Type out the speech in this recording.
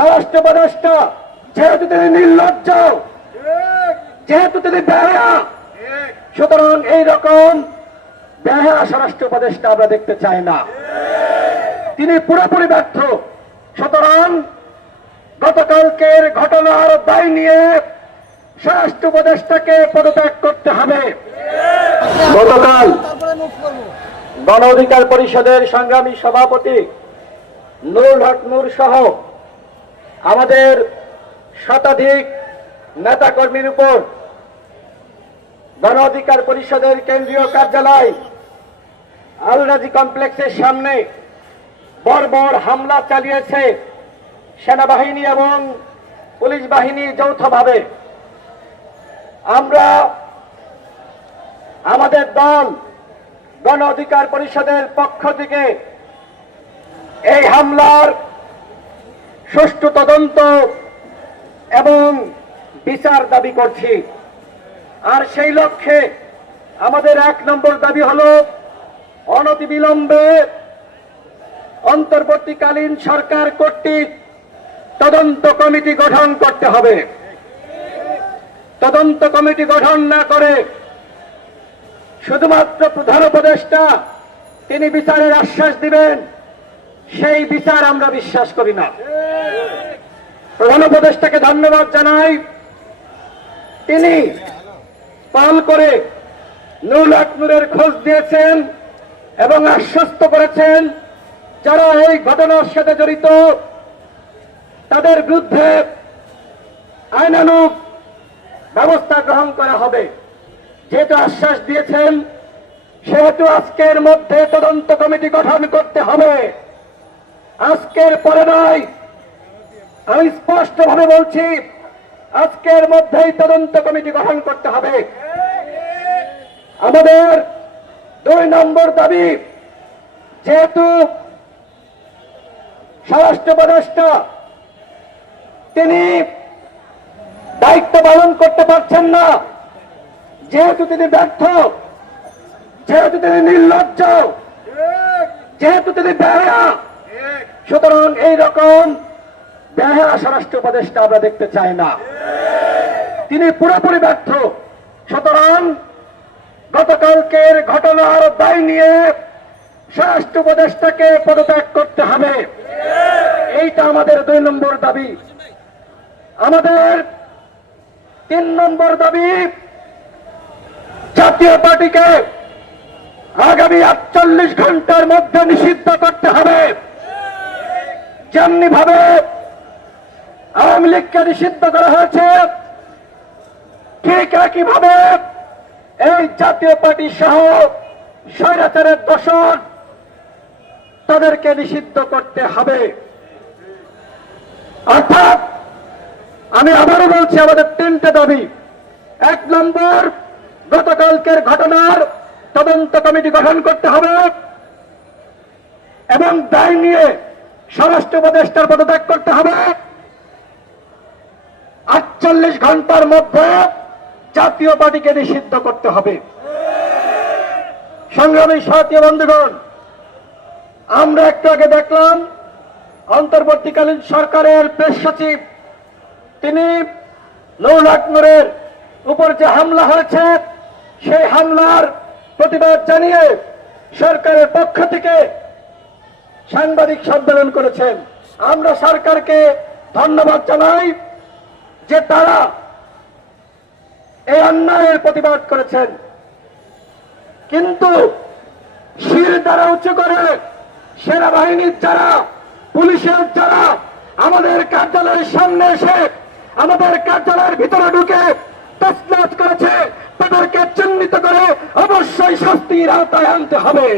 স্বরাষ্ট্র উপদেষ্টা, যেহেতু তিনি নির্লজ্জ, যেহেতু তিনি বেহায়া, সুতরাং এই রকম বেহায়া স্বরাষ্ট্র উপদেষ্টা আমরা দেখতে চাই না। তিনি পুরোপুরি ব্যর্থ। সুতরাং গতকালকের ঘটনার দায় নিয়ে স্বরাষ্ট্র উপদেষ্টাকে পদত্যাগ করতে হবে। গতকাল গণ অধিকার পরিষদের সংগ্রামী সভাপতি নুরুল হক নূর সহ আমাদের শতাধিক নেতাকর্মীর উপর গণ অধিকার পরিষদের কেন্দ্রীয় কার্যালয় আলরাজি কমপ্লেক্সের সামনে বর্বর হামলা চালিয়েছে সেনাবাহিনী এবং পুলিশ বাহিনী যৌথভাবে। আমরা আমাদের দল গণ অধিকার পরিষদের পক্ষ থেকে এই হামলার সুষ্ঠু তদন্ত এবং বিচার দাবি করছি। আর সেই লক্ষ্যে আমাদের এক নম্বর দাবি হল অনতিবিলম্বে অন্তর্বর্তীকালীন সরকার কর্তৃক তদন্ত কমিটি গঠন করতে হবে। তদন্ত কমিটি গঠন না করে শুধুমাত্র প্রধান উপদেষ্টা তিনি বিচারের আশ্বাস দিবেন। সেই বিচার আমরা বিশ্বাস করি না। প্রধান উপদেষ্টাকে ধন্যবাদ জানাই। তিনি পাল করে নুরুল আকনুরের খোঁজ দিয়েছেন এবং আশ্বস্ত করেছেন, যারা এই ঘটনার সাথে জড়িত, তাদের বিরুদ্ধে আইনানুগ ব্যবস্থা গ্রহণ করা হবে। যেহেতু আশ্বাস দিয়েছেন, সেহেতু আজকের মধ্যে তদন্ত কমিটি গঠন করতে হবে। আজকের পরে নয়। আমি স্পষ্ট ভাবে বলছি, আজকের মধ্যেই তদন্ত কমিটি গঠন করতে হবে। আমাদের দুই নম্বর দাবি, যেহেতু স্বরাষ্ট্র উপদেষ্টা, তিনি দায়িত্ব পালন করতে পারছেন না। যেহেতু তিনি ব্যর্থ, যেহেতু তিনি নির্লজ্জ, যেহেতু তিনি বেহায়া সুতরাং এই রকম বেহায়া স্বরাষ্ট্র উপদেষ্টা আমরা দেখতে চাই না। তিনি পুরোপুরি ব্যর্থ। সুতরাং গতকালকের ঘটনার দায় নিয়ে স্বরাষ্ট্র উপদেষ্টাকে পদত্যাগ করতে হবে। এইটা আমাদের দুই নম্বর দাবি। আমাদের তিন নম্বর দাবি, জাতীয় পার্টিকে আগামী আটচল্লিশ ঘণ্টার মধ্যে নিষিদ্ধ করতে হবে। যেমনি ভাবে আওয়ামী লীগকে নিষিদ্ধ করা হয়েছে, ঠিক একইভাবে এই জাতীয় পার্টি সহ স্বৈরাচারের দোষণ তাদেরকে নিষিদ্ধ করতে হবে। অর্থাৎ আমি আবারও বলছি, আমাদের তিনটে দাবি। এক নম্বর, গতকালকের ঘটনার তদন্ত কমিটি গঠন করতে হবে এবং দায় নিয়ে স্বরাষ্ট্র উপদেষ্টার পদত্যাগ করতে হবে। আটচল্লিশ ঘণ্টার মধ্যে জাতীয় পার্টিকে নিষিদ্ধ করতে হবে। সংগ্রামী সাথী বন্ধুগণ, আমরা একটু আগে দেখলাম, অন্তর্বর্তীকালীন সরকারের প্রেস সচিব, তিনি নুরুল আকনুরের উপর যে হামলা হয়েছে, সেই হামলার প্রতিবাদ জানিয়ে সরকারের পক্ষ থেকে সাংবাদিক সম্মেলন করেছেন। আমরা সরকারকে ধন্যবাদ জানাই যে তারা এই অন্যায়ের প্রতিবাদ করেছেন। কিন্তু শির দ্বারা উঁচু করে সেনাবাহিনীর যারা, পুলিশের যারা আমাদের কার্যালয়ের সামনে এসে আমাদের কার্যালয়ের ভিতরে ঢুকে তসনাচ করেছে, তাদেরকে চিহ্নিত করে অবশ্যই শাস্তির আওতায় আনতে হবে।